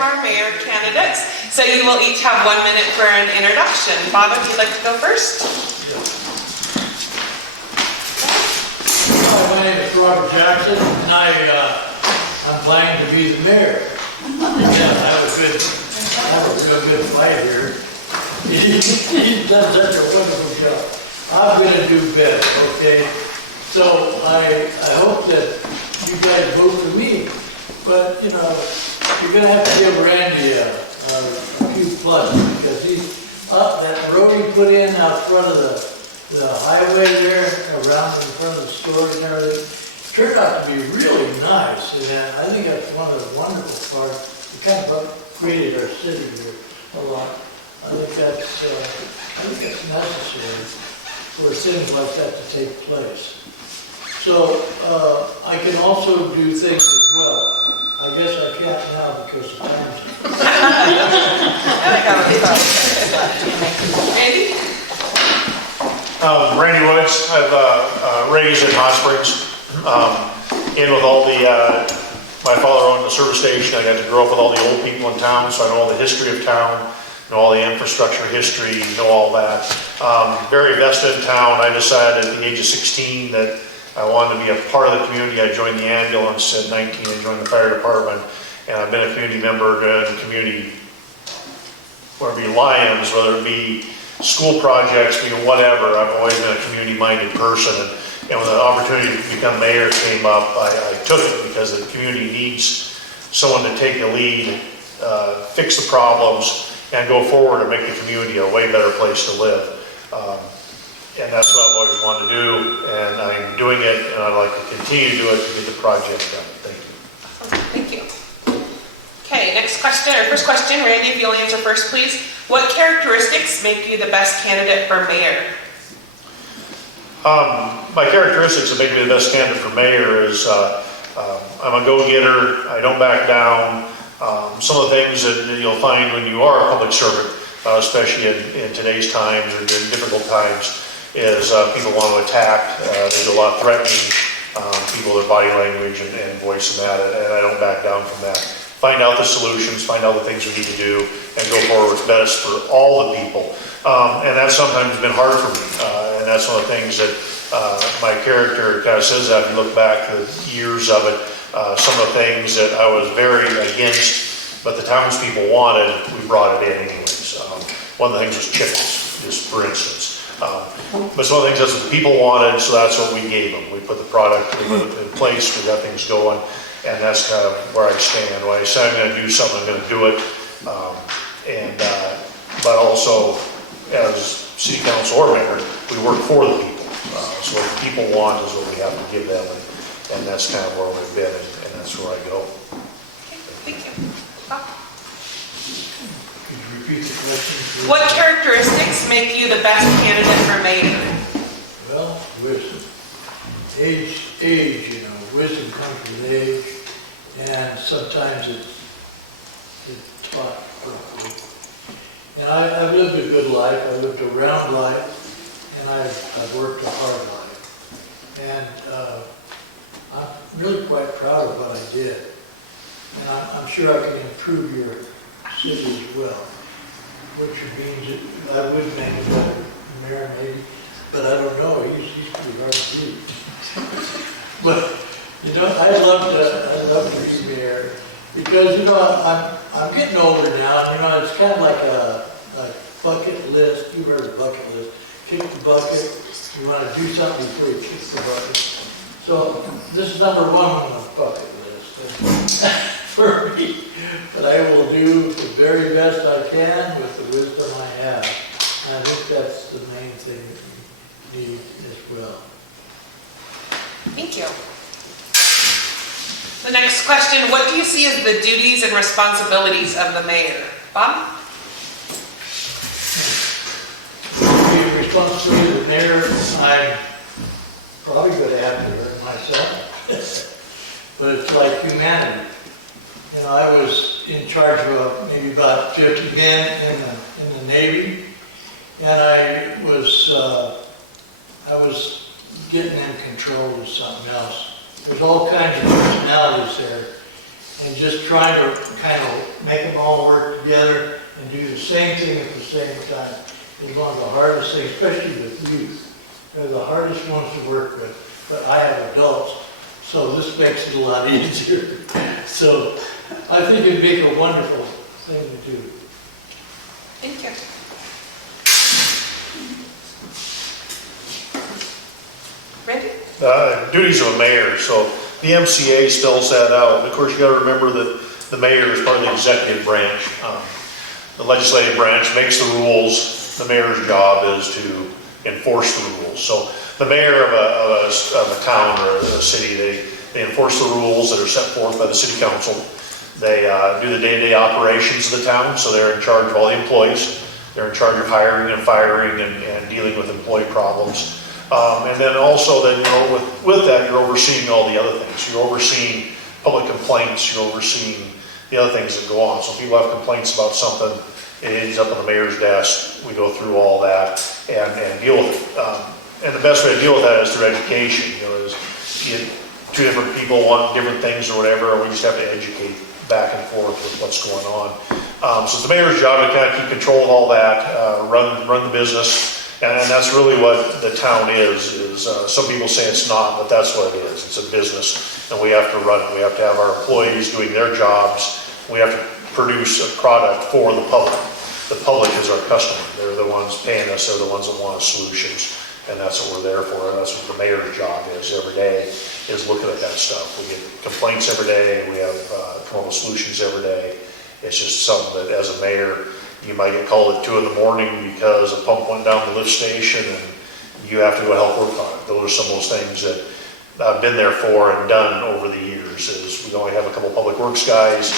from our mayor candidates. So you will each have 1 minute for an introduction. Bob, if you'd like to go first. Hi, my name is Robert Jackson, and I'm planning to be the mayor. Yeah, I have a real good fight here. He's done such a wonderful job. I'm going to do better, okay? So I hope that you guys vote for me. But, you know, you're going to have to give Randy a few plus, because he's up that road he put in out front of the highway there, around in front of the stores and everything, turned out to be really nice. And I think that's one of the wonderful parts. It kind of upgraded our city here a lot. I think that's necessary for things like that to take place. So I can also do things as well. I guess I can't now because of time. Randy? Randy Woods. I've raised in Hot Springs. In with all the, my father owned the service station. I got to grow up with all the old people in town, so I know all the history of town, know all the infrastructure history, know all that. Very vested in town. I decided at the age of 16 that I wanted to be a part of the community. I joined the ambulance at 19 and joined the fire department. And I've been a community member in community, whether it be Lions, whether it be school projects, whatever. I've always been a community-minded person. And when the opportunity to become mayor came up, I took it because the community needs someone to take the lead, fix the problems, and go forward and make the community a way better place to live. And that's what I've always wanted to do, and I'm doing it, and I'd like to continue to do it to get the project done. Thank you. Awesome. Thank you. Okay, next question, or first question, Randy, if you'll answer first, please. What characteristics make you the best candidate for mayor? My characteristics that make me the best candidate for mayor is I'm a go-getter. I don't back down. Some of the things that you'll find when you are a public servant, especially in today's times or in difficult times, is people want to attack. They do a lot of threatening people, their body language and voice and that, and I don't back down from that. Find out the solutions, find out the things we need to do, and go forward what's best for all the people. And that's sometimes been hard for me, and that's one of the things that my character kind of says that. If you look back the years of it, some of the things that I was very against, but the townspeople wanted, we brought it in anyways. One of the things was chickens, just for instance. But some of the things that's what the people wanted, so that's what we gave them. We put the product in place, we got things going, and that's kind of where I stand. When I say I'm going to do something, I'm going to do it. But also, as city council or mayor, we work for the people. So what the people want is what we have to give them, and that's kind of where we've been, and that's where I go. Okay, thank you. Bob? Could you repeat the question? What characteristics make you the best candidate for mayor? Well, wisdom. Age, you know, wisdom comes with age, and sometimes it's taught properly. And I've lived a good life. I lived a round life, and I've worked a hard life. And I'm really quite proud of what I did. And I'm sure I can improve your city as well, which means that I would make a better mayor maybe, but I don't know. He's pretty hard to do. But you know, I'd love to be mayor because you know I'm getting older now, and you know it's kind of like a bucket list. You've heard of bucket list. Kick the bucket. You want to do something before you kick the bucket. So this is number one on the bucket list for me. But I will do the very best I can with the wisdom I have. And I think that's the main thing that we need as well. Thank you. The next question, what do you see as the duties and responsibilities of the mayor? Bob? The responsibility of the mayor, I'm probably going to have to learn myself. But it's like humanity. You know, I was in charge of maybe about 50 men in the Navy, and I was getting them controlled with something else. There's all kinds of personalities there, and just trying to kind of make them all work together and do the same thing at the same time is one of the hardest things, especially with youth. They're the hardest ones to work with, but I have adults, so this makes it a lot easier. So I think it'd make a wonderful thing to do. Thank you. Randy? Duties of a mayor, so the MCA spells that out. Of course, you got to remember that the mayor is part of the executive branch. The legislative branch makes the rules. The mayor's job is to enforce the rules. So the mayor of a town or a city, they enforce the rules that are set forth by the city council. They do the day-to-day operations of the town, so they're in charge of all the employees. They're in charge of hiring and firing and dealing with employee problems. And then also, then, you know, with that, you're overseeing all the other things. You're overseeing public complaints. You're overseeing the other things that go on. So people have complaints about something, it ends up on the mayor's desk. We go through all that and deal with it. And the best way to deal with that is through education. You know, two different people want different things or whatever, and we just have to educate back and forth with what's going on. So it's the mayor's job to kind of keep control of all that, run the business. And that's really what the town is some people say it's not, but that's what it is. It's a business, and we have to run it. We have to have our employees doing their jobs. We have to produce a product for the public. The public is our customer. They're the ones paying us. They're the ones that want solutions, and that's what we're there for. And that's what the mayor's job is every day, is looking at that stuff. We get complaints every day. We have come up with solutions every day. It's just something that, as a mayor, you might get called at 2 in the morning because a pump went down the lift station and you have to go help work on it. Those are some of those things that I've been there for and done over the years. Is we only have a couple public works guys,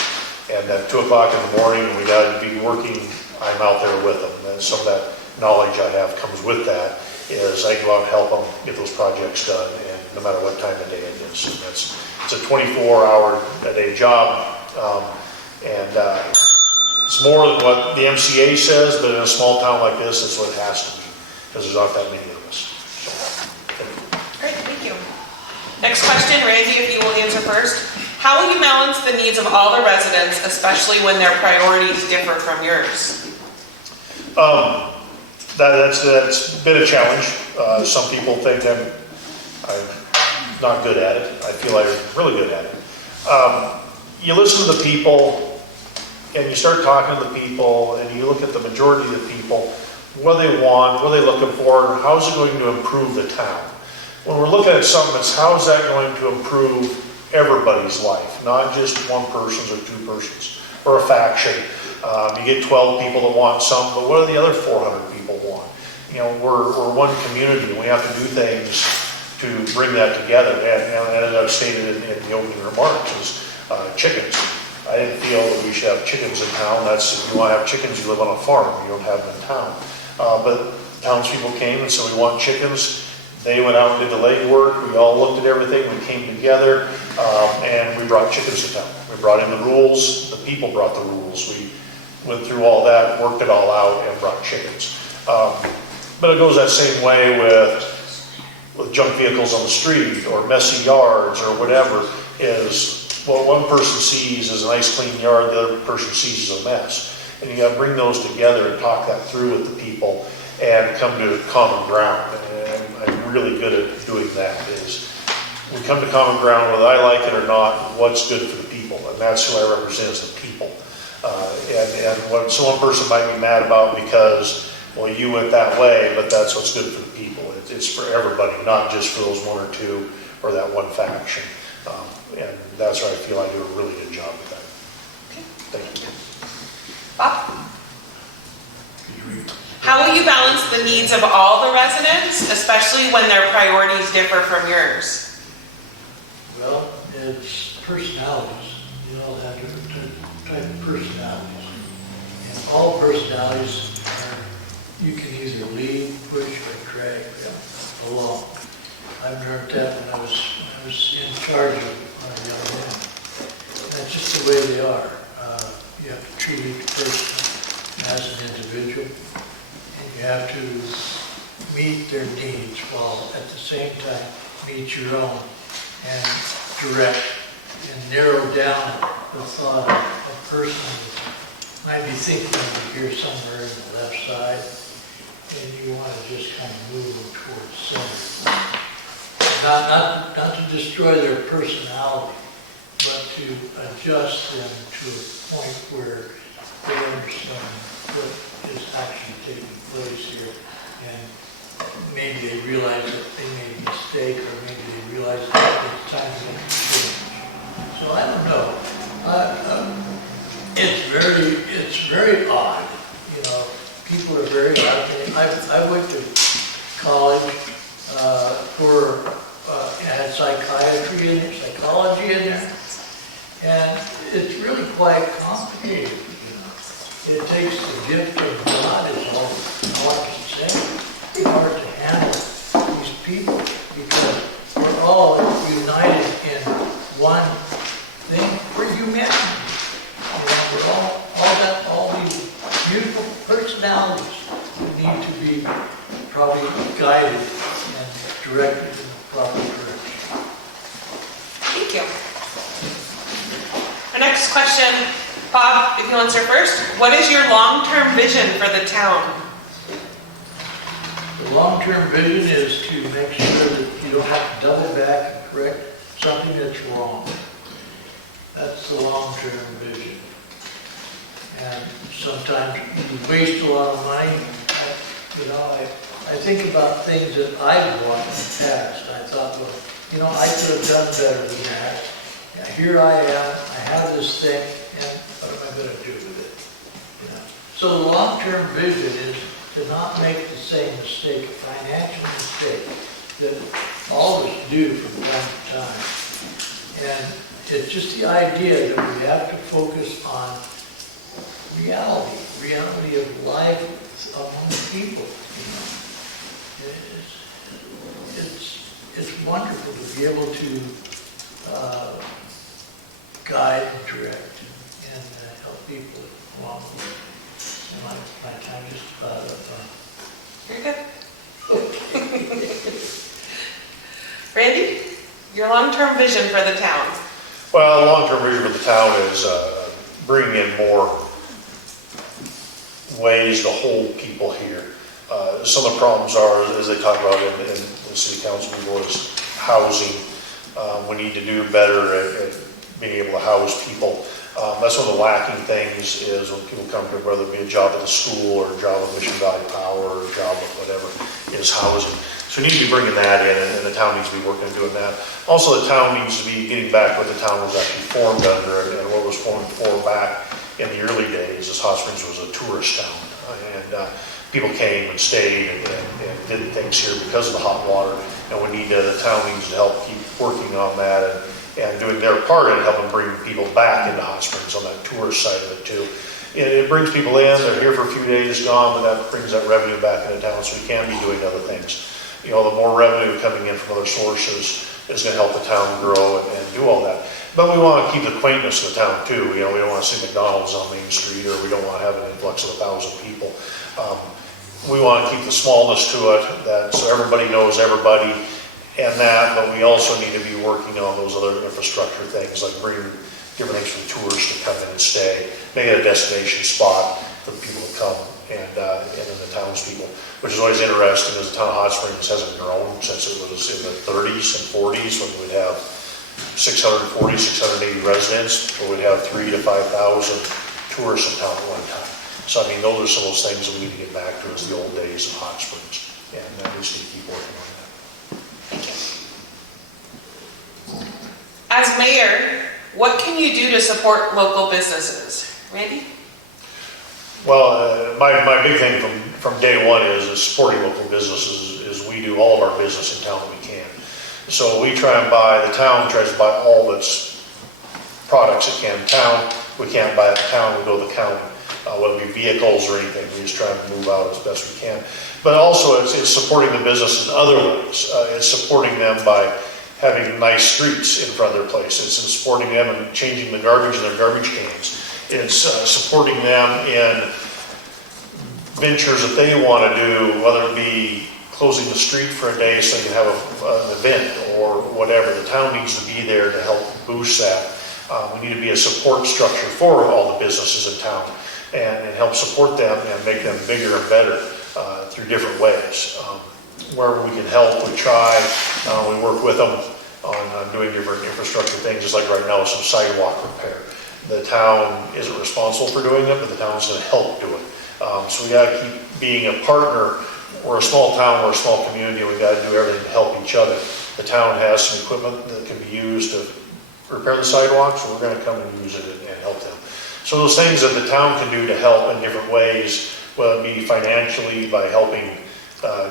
and at 2 o'clock in the morning when we got to be working, I'm out there with them. And some of that knowledge I have comes with that, is I go out and help them get those projects done, and no matter what time of day it is. And it's a 24-hour-a-day job, it's more than what the MCA says, but in a small town like this, it's what it has to be, because there's not that many of us. Great, thank you. Next question, Randy, if you will answer first. How will you balance the needs of all the residents, especially when their priorities differ from yours? That's been a challenge. Some people think I'm not good at it. I feel I'm really good at it. You listen to the people, and you start talking to the people, and you look at the majority of the people, what they want, what are they looking for, how is it going to improve the town? When we're looking at something, it's how is that going to improve everybody's life, not just one person's or 2 persons, or a faction. You get 12 people that want something, but what do the other 400 people want? You know, we're one community, and we have to do things to bring that together. And I've stated in the opening remarks is chickens. I didn't feel that we should have chickens in town. That's, if you want to have chickens, you live on a farm. You don't have them in town. But townspeople came and said, we want chickens. They went out and did the legwork. We all looked at everything. We came together, and we brought chickens to town. We brought in the rules. The people brought the rules. We went through all that, worked it all out, and brought chickens. But it goes that same way with junk vehicles on the street or messy yards or whatever. Is what one person sees as a nice clean yard, the other person sees as a mess. And you got to bring those together and talk that through with the people and come to common ground. And I'm really good at doing that. Is we come to common ground whether I like it or not, what's good for the people. And that's who I represent, as the people. And what one person might be mad about because, well, you went that way, but that's what's good for the people. It's for everybody, not just for those 1 or 2 or that one faction. And that's where I feel I do a really good job with that. Okay. Thank you. Bob? How will you balance the needs of all the residents, especially when their priorities differ from yours? Well, it's personalities. You all have different type of personalities. And all personalities are, you can either lead, push, or drag them along. I've learned that when I was in charge of my young men. That's just the way they are. You have to treat each person as an individual, and you have to meet their needs while at the same time meet your own, and direct and narrow down the thought of a person might be thinking over here somewhere in the left side, and you want to just kind of move them towards center. Not to destroy their personality, but to adjust them to a point where they understand what is actually taking place here. And maybe they realize that they made a mistake, or maybe they realize that it's time to make a change. So I don't know. It's very odd. You know, people are very odd. I went to college had psychiatry in there, psychology in there, and it's really quite complicated. You know, it takes the gift of God, is all I can say. It's pretty hard to handle these people because we're all united in one thing. We're humanity. You know, we're all these beautiful personalities that need to be probably guided and directed in the proper direction. Thank you. Our next question, Bob, if you answer first. What is your long-term vision for the town? The long-term vision is to make sure that you don't have to double back and correct something that's wrong. That's the long-term vision. And sometimes you waste a lot of money. I think about things that I've won in the past. I thought, well, I could have done better than that. Now, here I am, I have this thing, and what am I going to do with it? So the long-term vision is to not make the same mistake, a financial mistake, that all of us do from time to time. And it's just the idea that we have to focus on reality of life among people. It's wonderful to be able to guide and direct and help people along the way. And my time just about up. Very good. Randy, your long-term vision for the town? Well, the long-term vision for the town is bringing in more ways to hold people here. Some of the problems are, as they talk about in the city council before, is housing. We need to do better at being able to house people. That's one of the lacking things is when people come here, whether it be a job at the school or a job at Mission Valley Power or a job at whatever, is housing. So we need to be bringing that in, and the town needs to be working on doing that. Also, the town needs to be getting back what the town was actually formed under and what was formed for back in the early days, as Hot Springs was a tourist town. And people came and stayed and did things here because of the hot water. And the town needs to help keep working on that and doing their part in helping bring people back into Hot Springs on that tourist side of it too. It brings people in, they're here for a few days, gone, but that brings that revenue back into town so we can be doing other things. The more revenue coming in from other sources is going to help the town grow and do all that. But we want to keep the quaintness of the town too. We don't want to see McDonald's on Main Street, or we don't want to have an influx of 1,000 people. We want to keep the smallness to it, so everybody knows everybody and that, but we also need to be working on those other infrastructure things, like bringing different things for tourists to come in and stay, make it a destination spot for people to come and then the townspeople, which is always interesting, as the town of Hot Springs hasn't grown since it was in the 30s and 40s when we'd have 640, 680 residents, but we'd have 3,000 to 5,000 tourists in town at one time. So I mean, those are some of those things that we need to get back to as the old days of Hot Springs, and we just need to keep working on that. Thank you. As mayor, what can you do to support local businesses? Randy? Well, my big thing from day one is supporting local businesses. Is we do all of our business in town that we can. So we try and the town tries to buy all its products it can in town. We can't buy it in town, we go to the county. Whether it be vehicles or anything, we just try to move out as best we can. But also it's supporting the business in other ways. It's supporting them by having nice streets in front of their places. It's supporting them and changing the garbage in their garbage cans. It's supporting them in ventures that they want to do, whether it be closing the street for a day so they can have an event or whatever. The town needs to be there to help boost that. We need to be a support structure for all the businesses in town and help support them and make them bigger and better through different ways. Wherever we can help, we try. We work with them on doing different infrastructure things, just like right now, some sidewalk repair. The town isn't responsible for doing it, but the town's going to help do it. So we got to keep being a partner. We're a small town, we're a small community, and we got to do everything to help each other. The town has some equipment that can be used to repair the sidewalks, so we're going to come and use it and help them. So those things that the town can do to help in different ways, whether it be financially by helping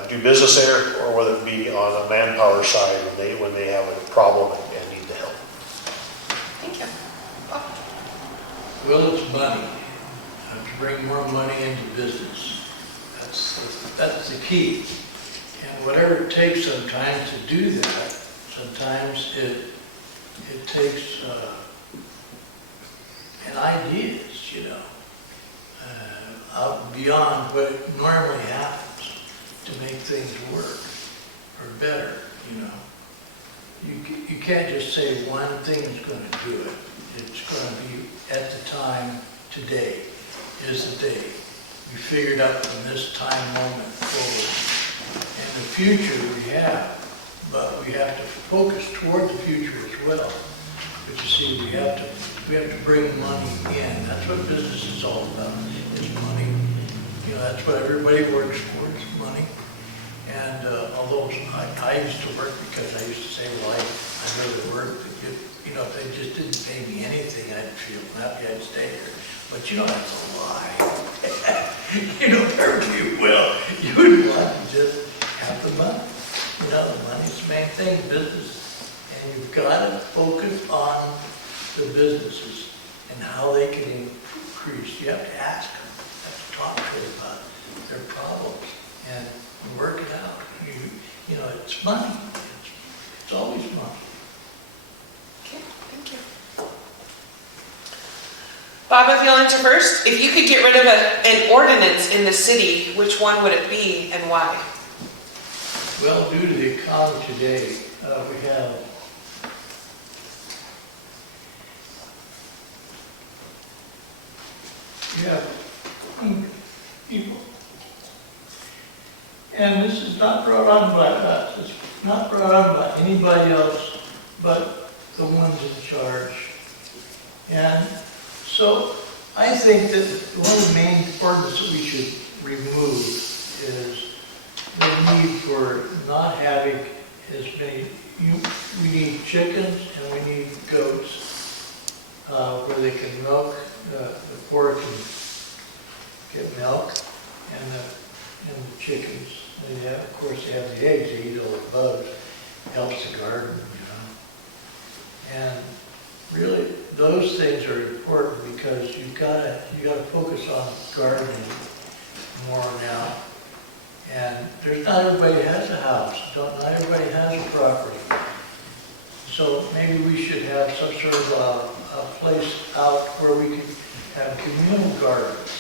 do business there, or whether it be on a manpower side when they have a problem and need the help. Thank you. Well, it's money. To bring more money into business. That's the key. And whatever it takes sometimes to do that, sometimes it takes an ideas, you know, out beyond what normally happens to make things work or better, you know. You can't just say one thing is going to do it. It's going to be at the time, today is the day. We figured out from this time moment forward. And the future we have, but we have to focus toward the future as well. But you see, we have to bring money in. That's what business is all about, is money. You know, that's what everybody works for, is money. And although I used to work because I used to say, well, I'd rather work. You know, if they just didn't pay me anything, I'd feel happy I'd stay here. But you know, that's a lie. You know, perfectly well. You would want to just have the money. You know, the money's the main thing, business. And you've got to focus on the businesses and how they can increase. You have to ask them, you have to talk to them about their problems and work it out. You know, it's money. It's always money. Okay, thank you. Bob, if you'll answer first, if you could get rid of an ordinance in the city, which one would it be and why? Well, due to the economy today, we have people. And this is not brought on by us, it's not brought on by anybody else but the ones in charge. And so I think that one of the main ordinances that we should remove is the need for not having as many, we need chickens and we need goats where they can milk, the poor can get milk, and the chickens. And they have, of course, they have the eggs, they eat all the bugs, helps the garden, you know. And really, those things are important because you gotta focus on gardening more now. And not everybody has a house. Not everybody has a property. So maybe we should have some sort of a place out where we can have communal gardens.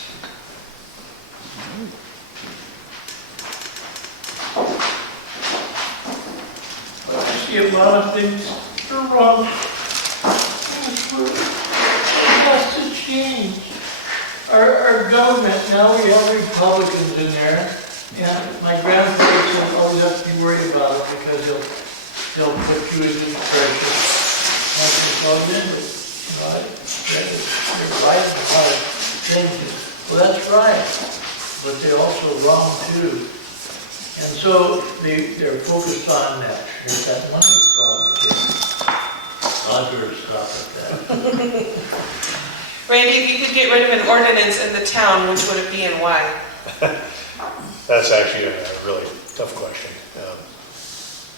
But I see a lot of things are wrong. It has to change. Our government, now we have Republicans in there, and my grandfather said, oh, you have to be worried about it because they'll put you into depression. And I said, oh, yeah, but you know, they're right about things. Well, that's right, but they're also wrong too. And so they're focused on that. There's that money problem again. I'll better stop at that. Randy, if you could get rid of an ordinance in the town, which would it be and why? That's actually a really tough question.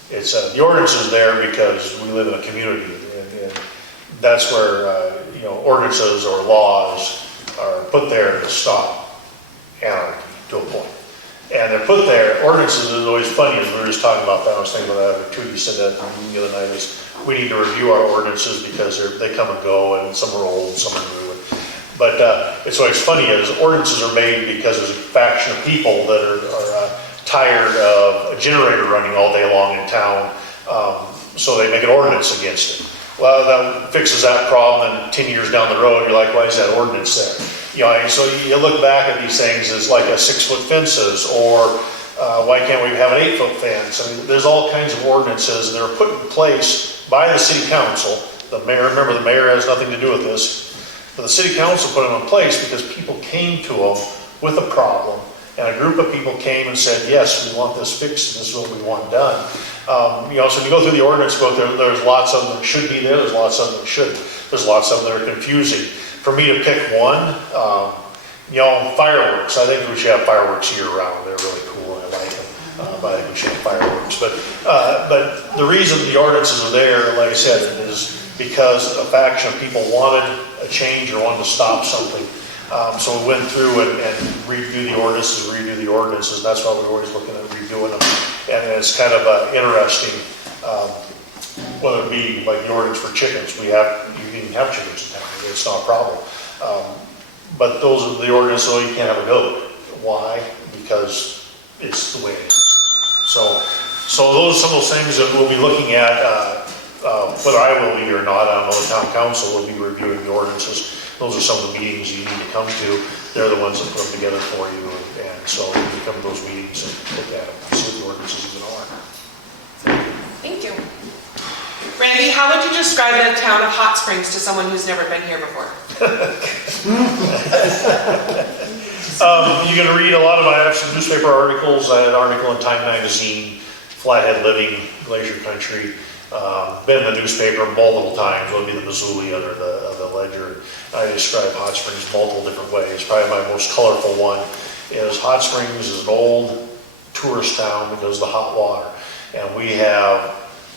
The ordinance is there because we live in a community, and that's where ordinances or laws are put there to stop anarchy to a point. And they're put there, ordinances is always funny, as we were just talking about that, I was thinking about that, Trudy said that the other night, is we need to review our ordinances because they come and go, and some are old, some are new. But it's always funny is ordinances are made because there's a faction of people that are tired of a generator running all day long in town, so they make an ordinance against it. well, that fixes that problem, and 10 years down the road, you're like, why is that ordinance there? You know, and so you look back at these things as like a 6-foot fences, or why can't we have an 8-foot fence? I mean, there's all kinds of ordinances that are put in place by the city council. The mayor, remember, the mayor has nothing to do with this, but the city council put them in place because people came to them with a problem, and a group of people came and said, yes, we want this fixed, and this is what we want done. You know, so if you go through the ordinance book, there's lots of them that should be there, there's lots of them that shouldn't. There's lots of them that are confusing. For me to pick one, you know, fireworks. I think we should have fireworks year round. They're really cool, and I like them. But I think we should have fireworks. But the reason the ordinances are there, like I said, is because a faction of people wanted a change or wanted to stop something. So we went through and redo the ordinances. That's why we're always looking at redoing them. And it's kind of interesting, whether it be like the ordinance for chickens. You can even have chickens in town. It's not a problem. But those are the ordinances, so you can't have a goat. Why? Because it's the way it is. So those are some of those things that we'll be looking at, whether I will be or not. I don't know, the town council will be reviewing the ordinances. Those are some of the meetings you need to come to. They're the ones that put them together for you. And so you come to those meetings and look at them and see what the ordinances even are. Thank you. Randy, how would you describe the town of Hot Springs to someone who's never been here before? You're going to read a lot of, I have some newspaper articles. I had an article in Time Magazine, Flathead Living, Glacier Country. Been in the newspaper multiple times, whether it be the Missouli or the Ledger. I describe Hot Springs multiple different ways. Probably my most colorful one is Hot Springs is an old tourist town because of the hot water. And we have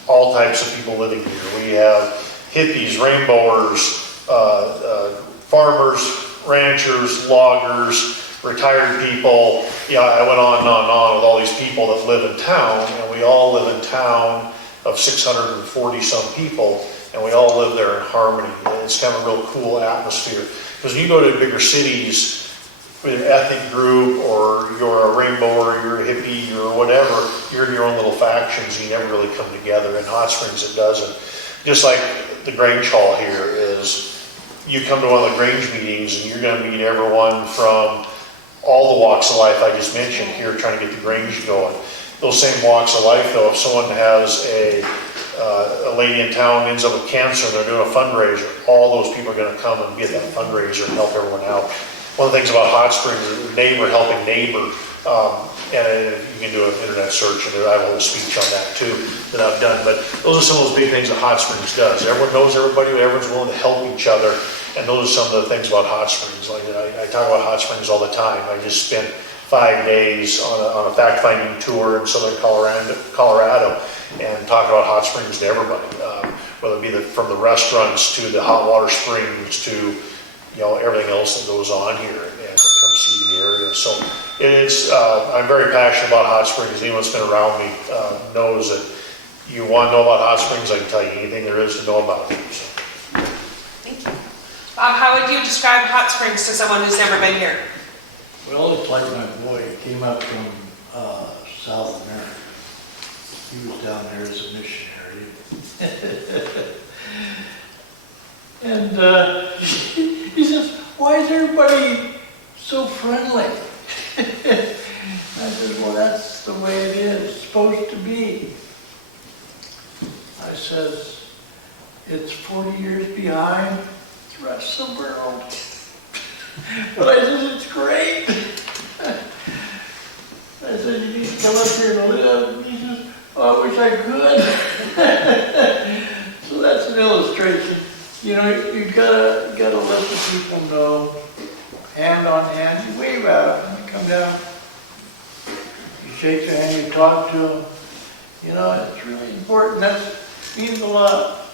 all types of people living here. We have hippies, rainbowers, farmers, ranchers, loggers, retired people. You know, I went on and on and on with all these people that live in town, and we all live in town of 640 some people, and we all live there in harmony. It's kind of a real cool atmosphere. Because when you go to bigger cities, with an ethnic group, or you're a rainbower, you're a hippie, or whatever, you're in your own little factions, you never really come together. In Hot Springs it doesn't. Just like the Grange Hall here is, you come to one of the Grange meetings and you're going to meet everyone from all the walks of life I just mentioned here, trying to get the Grange going. Those same walks of life, though, if someone has a lady in town ends up with cancer and they're doing a fundraiser, all those people are going to come and get that fundraiser and help everyone out. One of the things about Hot Springs is neighbor helping neighbor, and you can do an internet search, and I have a whole speech on that too that I've done. But those are some of those big things that Hot Springs does. Everyone knows everybody, everyone's willing to help each other, and those are some of the things about Hot Springs. Like I talk about Hot Springs all the time. I just spent 5 days on a fact-finding tour in southern Colorado, and talk about Hot Springs to everybody, whether it be from the restaurants to the hot water springs to everything else that goes on here, and come see the area. So it's I'm very passionate about Hot Springs. Anyone that's been around me knows that you want to know about Hot Springs, I can tell you anything there is to know about it. So. Thank you. Bob, how would you describe Hot Springs to someone who's never been here? Well, it's like my boy. He came up from South America. He was down there as a missionary. And he says, why is everybody so friendly? I said, well, that's the way it is. It's supposed to be. I says, it's 40 years behind the rest of the world. But I said, it's great. I said, you need to come up here and live. He says, oh, I wish I could. So that's an illustration. You gotta let the people know, hand on hand, you wave at them, you come down, you shake their hand, you talk to them. It's really important. That means a lot.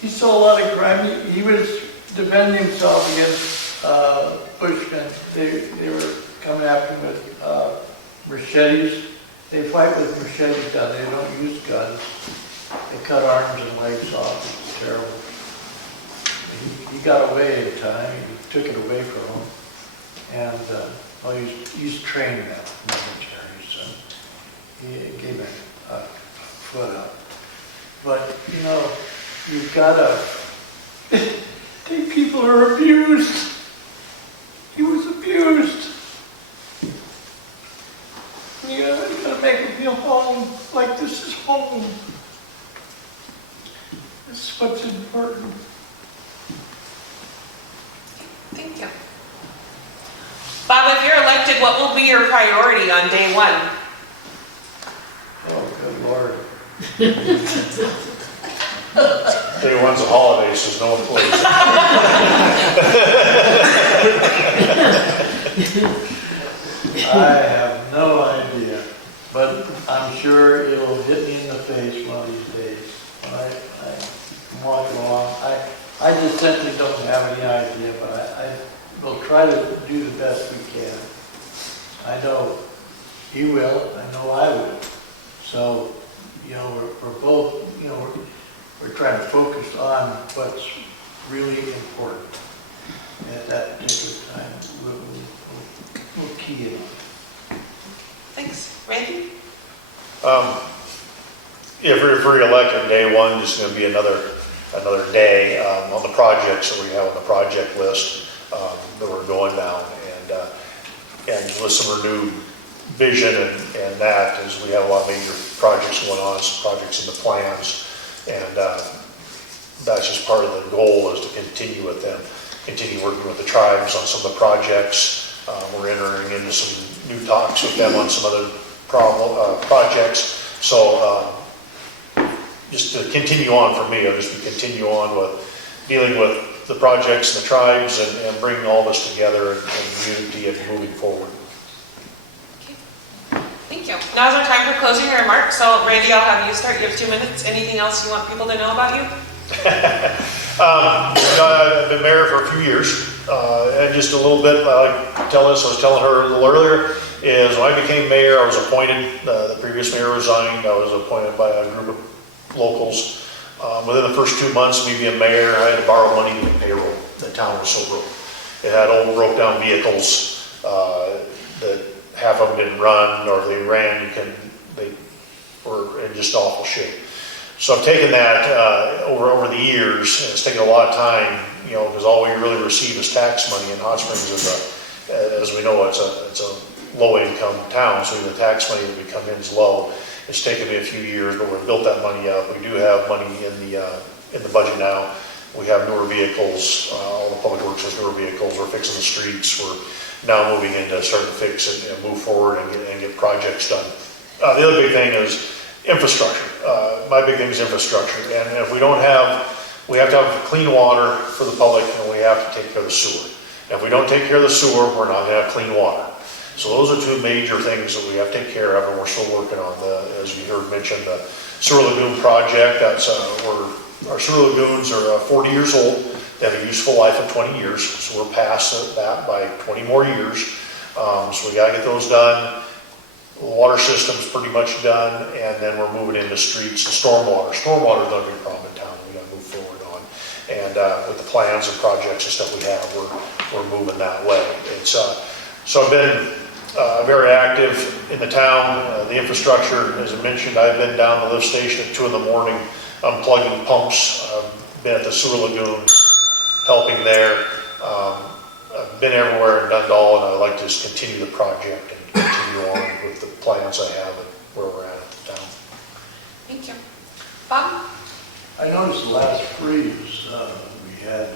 He saw a lot of crime. He was defending himself against Bushmen. They were coming after him with machetes. They fight with machetes down there. They don't use guns. They cut arms and legs off. It's terrible. He got away at the time. He took it away from him. And he's trained now, military, so he gave him a foot up. But, you've gotta take people who are abused. He was abused. You gotta make him feel home, like this is home. This is what's important. Thank you. Bob, if you're elected, what will be your priority on day one? Oh, good Lord. Day one's a holiday, so there's no employees. I have no idea, but I'm sure it'll hit me in the face one of these days. I walk along. I just simply don't have any idea, but I will try to do the best we can. I know he will. I know I will. So, we're both, we're trying to focus on what's really important. And at that particular time, we'll key in. Thanks. Randy? If we're re-elected, day one is going to be another day on the projects that we have on the project list that we're going down, and with some renewed vision and that, as we have a lot of major projects going on, some projects in the plans, and that's just part of the goal, is to continue with them, continue working with the tribes on some of the projects. We're entering into some new talks with them on some other projects. So just to continue on for me, I'll just continue on with dealing with the projects and the tribes, and bringing all this together in unity and moving forward. Okay. Thank you. Now is our time for closing remarks. So Randy, I'll have you start. You have 2 minutes. Anything else you want people to know about you? I've been mayor for a few years, and just a little bit, I was telling her a little earlier, is when I became mayor, I was appointed, the previous mayor resigned, I was appointed by a group of locals. Within the first 2 months of me being mayor, I had to borrow money to pay payroll. The town was so broke. It had old broke down vehicles that half of them didn't run, or if they ran, they were in just awful shape. So I've taken that over the years, and it's taken a lot of time, because all we really receive is tax money, and Hot Springs is as we know, it's a low-income town, so the tax money that we come in is low. It's taken me a few years, but we've built that money up. We do have money in the budget now. We have newer vehicles. All the public works has newer vehicles. We're fixing the streets. We're now moving into starting to fix and move forward and get projects done. The other big thing is infrastructure. My big thing is infrastructure, and if we have to have clean water for the public, and we have to take care of the sewer. If we don't take care of the sewer, we're not going to have clean water. So those are two major things that we have to take care of, and we're still working on. As you heard mentioned, the sewer lagoon project. That's our sewer lagoons are 40 years old. They have a useful life of 20 years, so we're past that by 20 more years. So we got to get those done. The water system's pretty much done, and then we're moving into streets and stormwater. Stormwater is not a big problem in town. We got to move forward on, and with the plans and projects and stuff we have, we're moving that way. It's so I've been very active in the town. The infrastructure, as I mentioned, I've been down the lift station at 2 in the morning, unplugging pumps. I've been at the sewer lagoon, helping there. I've been everywhere and done it all, and I'd like to just continue the project and continue on with the plans I have and where we're at the town. Thank you. Bob? I noticed the last freeze we had,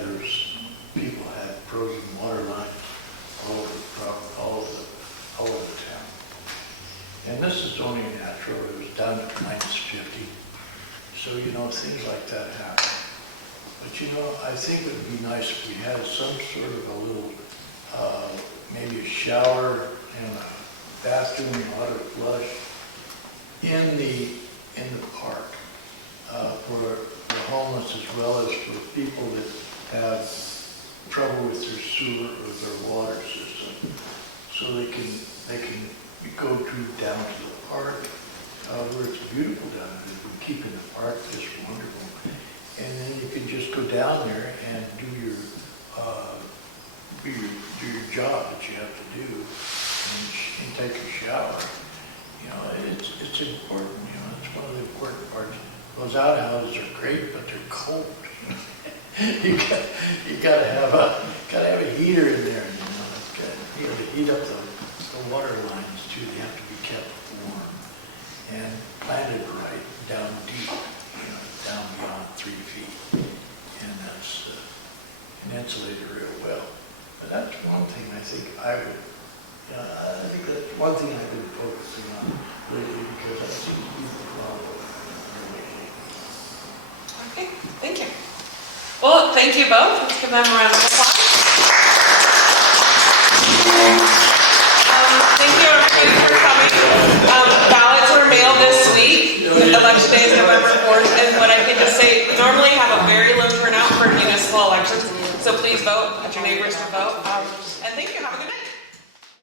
people had frozen water lines all over the town. And this is only natural. It was down to -50. So, things like that happen. But, I think it would be nice if we had some sort of a little, maybe a shower and a bathroom and water flush in the park for the homeless, as well as for people that have trouble with their sewer or their water system, so they can go down to the park where it's beautiful down there. We keep in the park just wonderful, and then you can just go down there and do your job that you have to do, and take a shower. It's important. It's one of the important parts Those outhouses are great, but they're cold. You gotta have a heater in there, you know, it's got, you know, to heat up the water lines too, they have to be kept warm and planted right, down deep, you know, down beyond 3 feet. And that's insulated real well. But that's one thing I think I would, I think that's one thing I've been focusing on lately because I see people follow. Okay, thank you. Well, thank you both. Let's give them a round of applause. Thank you everybody for coming. Ballots were mailed this week. Election day is November 4th. And what I can just say, we normally have a very low turnout for municipal elections. So please vote. Get your neighbors to vote.